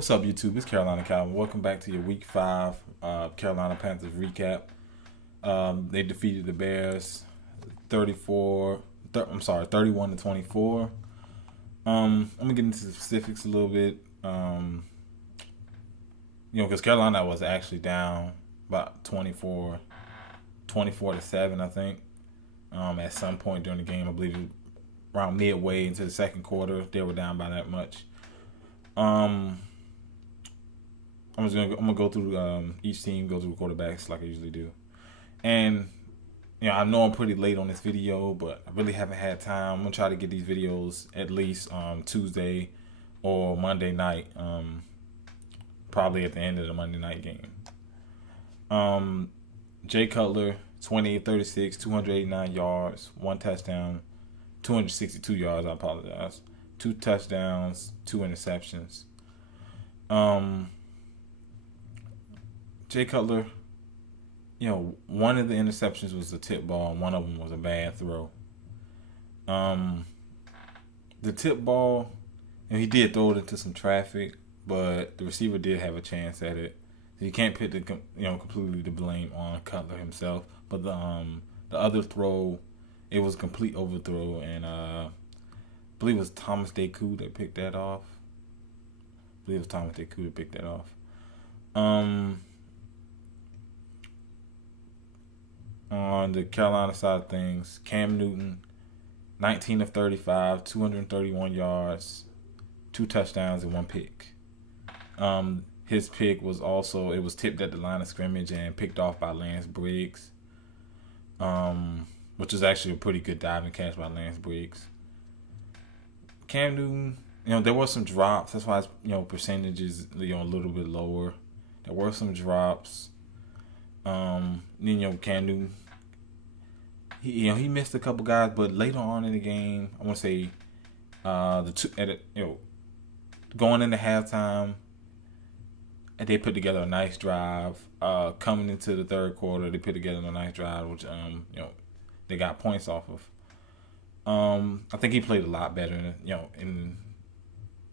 What's up, YouTube? It's Carolina Calvin. Welcome back to your Week 5 Carolina Panthers recap. They defeated the Bears 31 to 24. I'm gonna get into the specifics a little bit. Because Carolina was actually down about 24 to 7, I think. At some point during the game, I believe around midway into the second quarter, they were down by that much. I'm gonna go through each team, go through quarterbacks like I usually do, and I know I'm pretty late on this video, but I really haven't had time. I'm gonna try to get these videos at least Tuesday or Monday night, probably at the end of the Monday night game. Jay Cutler, 28-36, 289 yards, 1 touchdown, 262 yards. I apologize. 2 touchdowns, 2 interceptions. Jay Cutler, one of the interceptions was a tip ball, and one of them was a bad throw. The tip ball, he did throw it into some traffic, but the receiver did have a chance at it. So you can't put completely the blame on Cutler himself. But the other throw, it was a complete overthrow, and I believe it was Thomas Deku that picked that off. On the Carolina side of things, Cam Newton, 19 of 35, 231 yards, 2 touchdowns, and 1 pick. His pick was tipped at the line of scrimmage and picked off by Lance Briggs, which was actually a pretty good diving catch by Lance Briggs. Cam Newton, there were some drops. That's why his, percentages, a little bit lower. There were some drops. Cam Newton, he missed a couple guys, but later on in the game, I want to say, going into halftime, and they put together a nice drive. Coming into the third quarter, they put together a nice drive, which they got points off of. I think he played a lot better,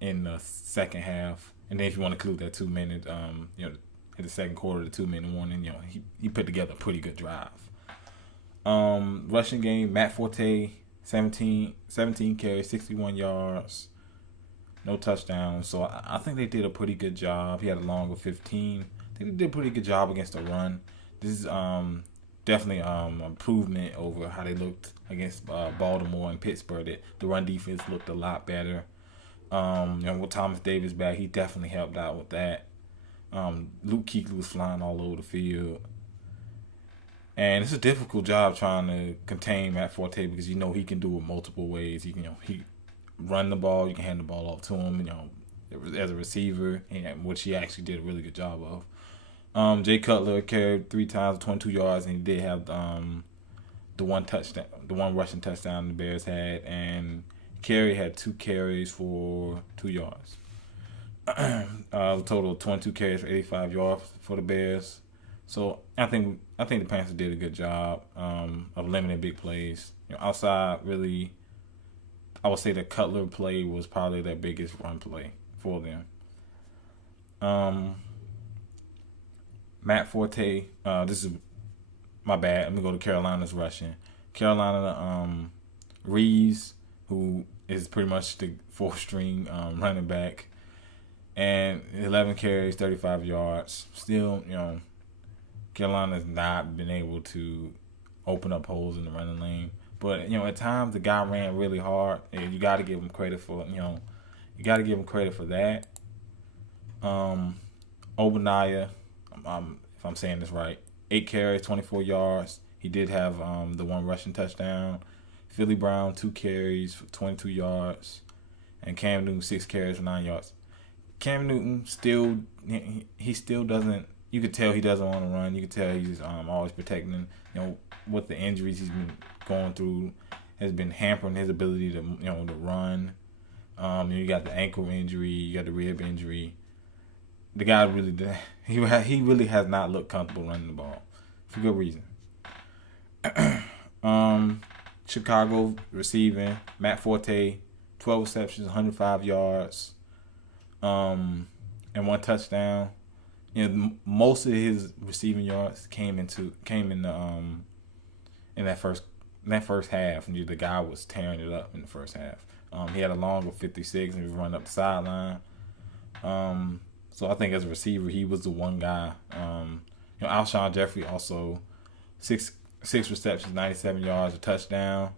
in the second half, and then if you want to include that 2 minute, in the second quarter, the 2 minute warning, he put together a pretty good drive. Rushing game, Matt Forte, 17 carries, 61 yards, no touchdowns. So I think they did a pretty good job. He had a long of 15. I think they did a pretty good job against the run. This is definitely improvement over how they looked against Baltimore and Pittsburgh. The run defense looked a lot better. With Thomas Davis back, he definitely helped out with that. Luke Kuechly was flying all over the field. And it's a difficult job trying to contain Matt Forte because he can do it multiple ways. He run the ball, you can hand the ball off to him, as a receiver, which he actually did a really good job of. Jay Cutler carried 3 times, 22 yards, and he did have the one rushing touchdown the Bears had, and Carey had 2 carries for 2 yards. A total of 22 carries for 85 yards for the Bears. So I think the Panthers did a good job of limiting big plays. Outside, really, I would say the Cutler play was probably their biggest run play for them. Matt Forte, this is my bad. Let me go to Carolina's rushing. Carolina, Reeves, who is pretty much the 4th string running back, and 11 carries, 35 yards. Still, Carolina's not been able to open up holes in the running lane. But at times the guy ran really hard, and you got to give him credit for that. Obadiah, if I'm saying this right, 8 carries, 24 yards. He did have the 1 rushing touchdown. Philly Brown, 2 carries for 22 yards, and Cam Newton 6 carries for 9 yards. Cam Newton he still doesn't. You could tell he doesn't want to run. You could tell he's always protecting. With the injuries he's been going through, has been hampering his ability to to run. You got the ankle injury, you got the rib injury. The guy really he really has not looked comfortable running the ball for good reason. Chicago receiving, Matt Forte, 12 receptions, 105 yards. and 1 touchdown. Most of his receiving yards came in the in that first half. And the guy was tearing it up in the first half. He had a long of 56 and he was running up the sideline. So I think as a receiver, he was the one guy. Alshon Jeffrey also six receptions, 97 yards, a touchdown.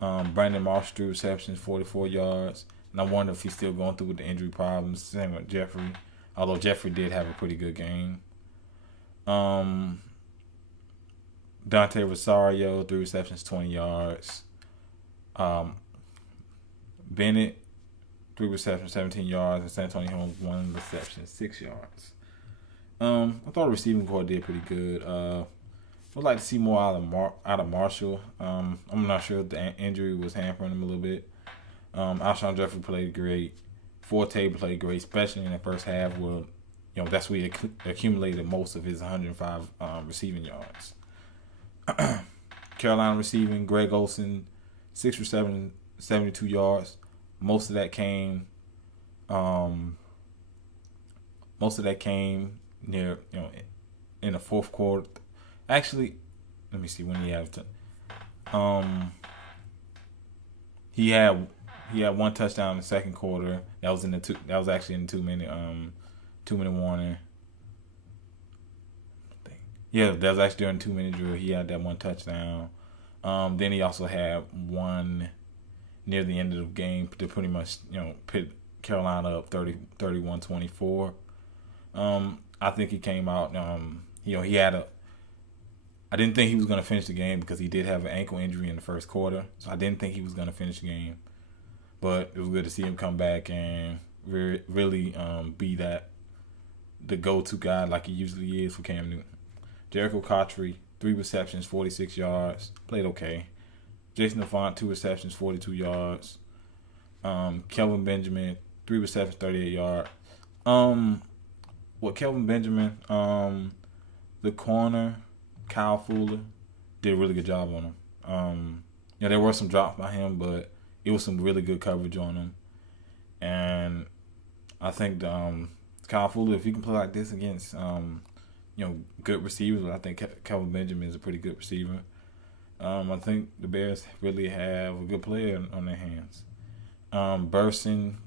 Brandon Marsh 3 receptions, 44 yards. And I wonder if he's still going through with the injury problems. Same with Jeffrey, although Jeffrey did have a pretty good game. Dante Rosario 3 receptions, 20 yards. Bennett 3 receptions, 17 yards, and Santonio Holmes 1 reception, 6 yards. I thought the receiving corps did pretty good. Would like to see more out of Marshall. I'm not sure if the injury was hampering him a little bit. Alshon Jeffrey played great. Forte played great, especially in the first half where, that's where he accumulated most of his 105 receiving yards. Carolina receiving, Greg Olsen, 6 receptions, 72 yards. Most of that came near, in the fourth quarter. Actually, let me see when he had he had 1 touchdown in the second quarter. That was actually in the 2-minute warning. Yeah, that was actually during the 2-minute drill. He had that 1 touchdown. Then he also had one near the end of the game to pretty much, put Carolina up 31-24. I think he came out, he had I didn't think he was going to finish the game because he did have an ankle injury in the first quarter. So I didn't think he was going to finish the game. But it was good to see him come back and really be the go-to guy like he usually is for Cam Newton. Jericho Cotchery, 3 receptions, 46 yards. Played okay. Jason Avant, 2 receptions, 42 yards. Kelvin Benjamin, 3 receptions, 38 yards. Kelvin Benjamin, the corner, Kyle Fuller, did a really good job on him. There were some drops by him, but it was some really good coverage on him. And I think Kyle Fuller, if he can play like this against good receivers, I think Kelvin Benjamin is a pretty good receiver. I think the Bears really have a good player on their hands. Burson,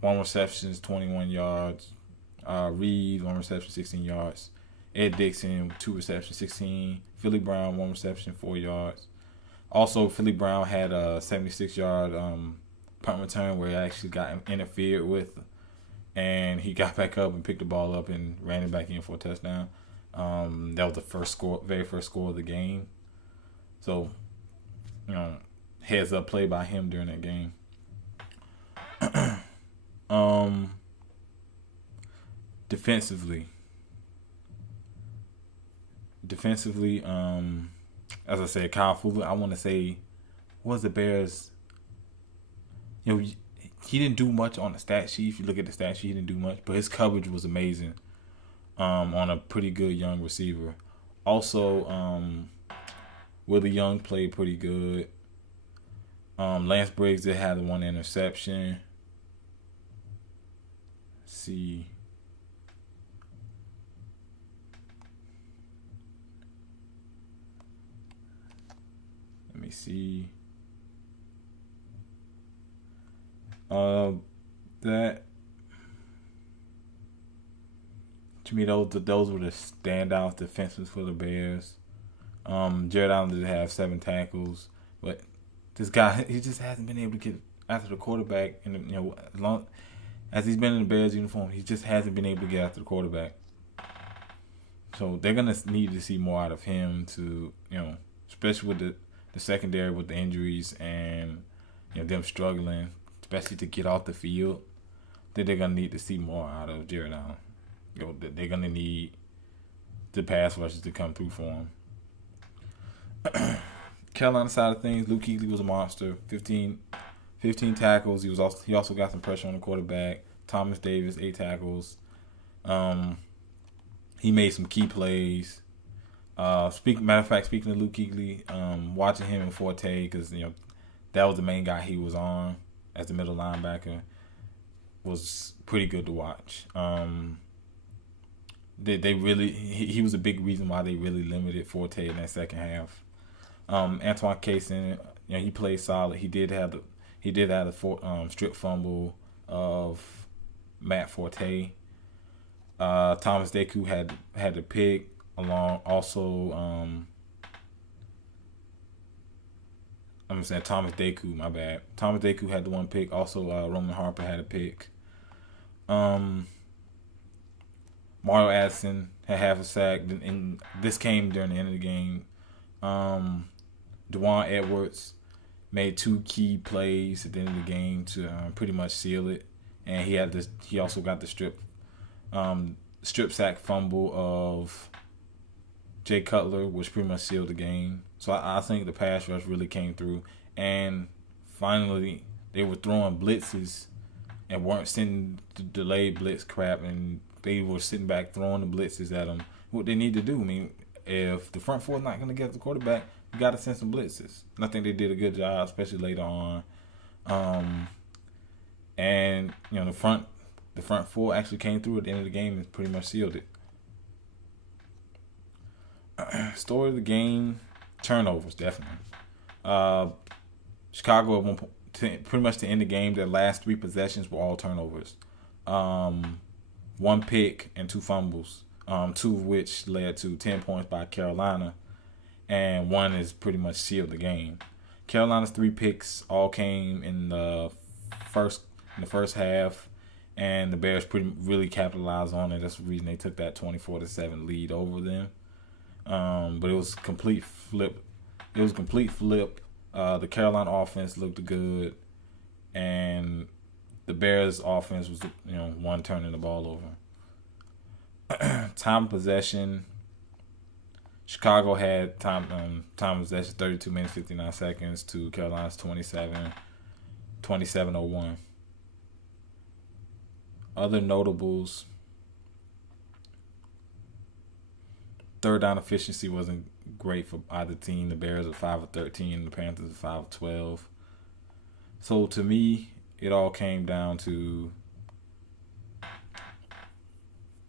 1 reception, 21 yards. Reed, 1 reception, 16 yards. Ed Dixon, 2 receptions, 16. Philly Brown, 1 reception, 4 yards. Also, Philly Brown had a 76-yard punt return where he actually got interfered with, and he got back up and picked the ball up and ran it back in for a touchdown. That was the very first score of the game. So, heads up play by him during that game. Defensively, as I said, Kyle Fuller, I want to say, was the Bears, he didn't do much on the stat sheet. If you look at the stat sheet, he didn't do much, but his coverage was amazing on a pretty good young receiver. Also, Willie Young played pretty good. Lance Briggs did have the 1 interception. Let's see. Let me see. That to me, those were the standout defenses for the Bears. Jared Allen did have 7 tackles, but this guy, he just hasn't been able to get after the quarterback. And as he's been in the Bears uniform, he just hasn't been able to get after the quarterback. So they're gonna need to see more out of him to, especially with the secondary with the injuries and them struggling, especially to get off the field. Then they're gonna need to see more out of Jared Allen. They're gonna need the pass rushers to come through for him. Carolina side of things, Luke Kuechly was a monster. 15 tackles. He also got some pressure on the quarterback. Thomas Davis, 8 tackles. He made some key plays. Speaking of Luke Kuechly, watching him in Forte, because that was the main guy he was on as the middle linebacker, was pretty good to watch. They really he was a big reason why they really limited Forte in that second half. Antoine Cason, he played solid. He did have the strip fumble of Matt Forte. Thomas Deku had the pick along. Also, I'm saying Thomas Deku. My bad. Thomas Deku had the one pick. Also, Roman Harper had a pick. Mario Addison had half a sack, and this came during the end of the game. Dewan Edwards made 2 key plays at the end of the game to pretty much seal it, and he also got the strip sack fumble of Jay Cutler, which pretty much sealed the game. So I think the pass rush really came through, and finally they were throwing blitzes and weren't sending the delayed blitz crap, and they were sitting back throwing the blitzes at them. What they need to do, I mean, if the front four is not going to get the quarterback, you got to send some blitzes. And I think they did a good job, especially later on. And the front four actually came through at the end of the game and pretty much sealed it. Story of the game, turnovers, definitely. Chicago at one point, pretty much to end the game, their last 3 possessions were all turnovers. 1 pick and 2 fumbles, 2 of which led to 10 points by Carolina, and 1 is pretty much sealed the game. Carolina's 3 picks all came in the first half, and the Bears really capitalized on it. That's the reason they took that 24-7 lead over them. But it was a complete flip. The Carolina offense looked good, and the Bears offense was, one turning the ball over. Time of possession. Chicago had time of possession 32 minutes 59 seconds to Carolina's 27:01. Other notables. Third down efficiency wasn't great for either team. The Bears are 5 of 13, the Panthers are 5 of 12. So to me, it all came down to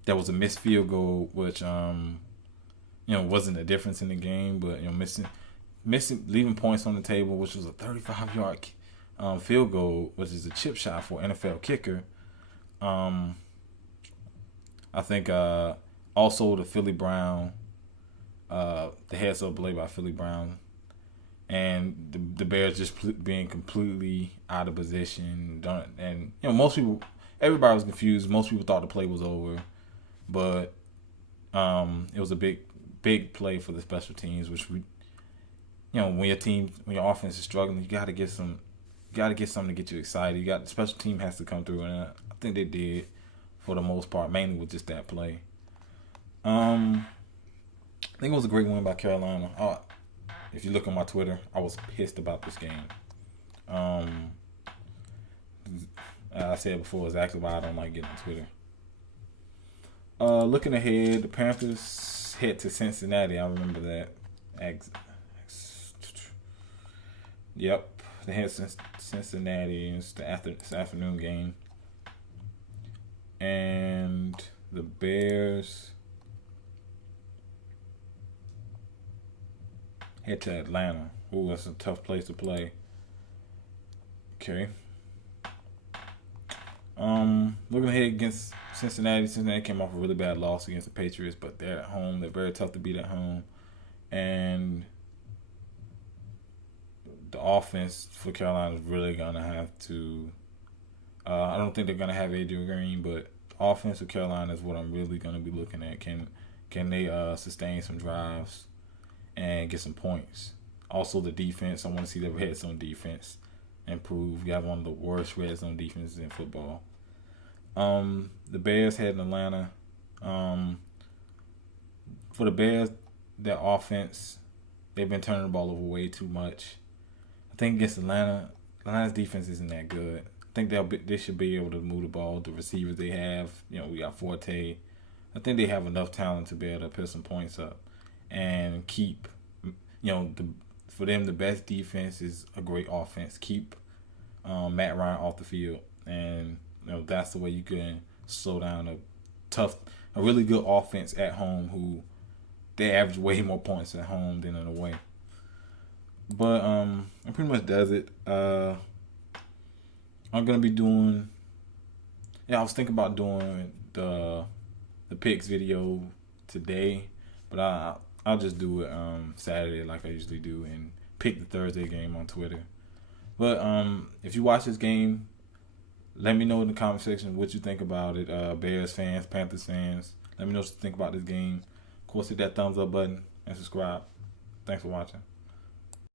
there was a missed field goal, which wasn't a difference in the game, but missing leaving points on the table, which was a 35-yard field goal, which is a chip shot for an NFL kicker. I think also the Philly Brown, the heads-up play by Philly Brown, and the Bears just being completely out of position. And everybody was confused. Most people thought the play was over, but it was a big play for the special teams, which when your offense is struggling, you got to get something to get you excited. The special team has to come through, and I think they did for the most part, mainly with just that play. I think it was a great win by Carolina. If you look on my Twitter, I was pissed about this game. I said before, exactly why I don't like getting on Twitter. Looking ahead, the Panthers head to Cincinnati. I remember that. Yep, they head to Cincinnati. It's the afternoon game. And the Bears head to Atlanta. Ooh, that's a tough place to play. Okay. Looking ahead against Cincinnati. Cincinnati came off a really bad loss against the Patriots, but they're at home. They're very tough to beat at home. And the offense for Carolina is really going to have to I don't think they're going to have Adrian Green, but offense for Carolina is what I'm really going to be looking at. Can they sustain some drives and get some points? Also, the defense. I want to see their red zone defense improve. You have one of the worst red zone defenses in football. The Bears head in Atlanta. For the Bears, their offense, they've been turning the ball over way too much. I think against Atlanta's defense isn't that good. I think they should be able to move the ball. The receivers they have, we got Forte. I think they have enough talent to be able to put some points up and keep, for them the best defense is a great offense. Keep Matt Ryan off the field, and that's the way you can slow down a really good offense at home who they average way more points at home than in away. But it pretty much does it. I'm gonna be doing. Yeah, I was thinking about doing the picks video today, but I'll just do it Saturday like I usually do and pick the Thursday game on Twitter. But if you watch this game, let me know in the comment section what you think about it. Bears fans, Panthers fans, let me know what you think about this game. Of course, hit that thumbs up button and subscribe. Thanks for watching.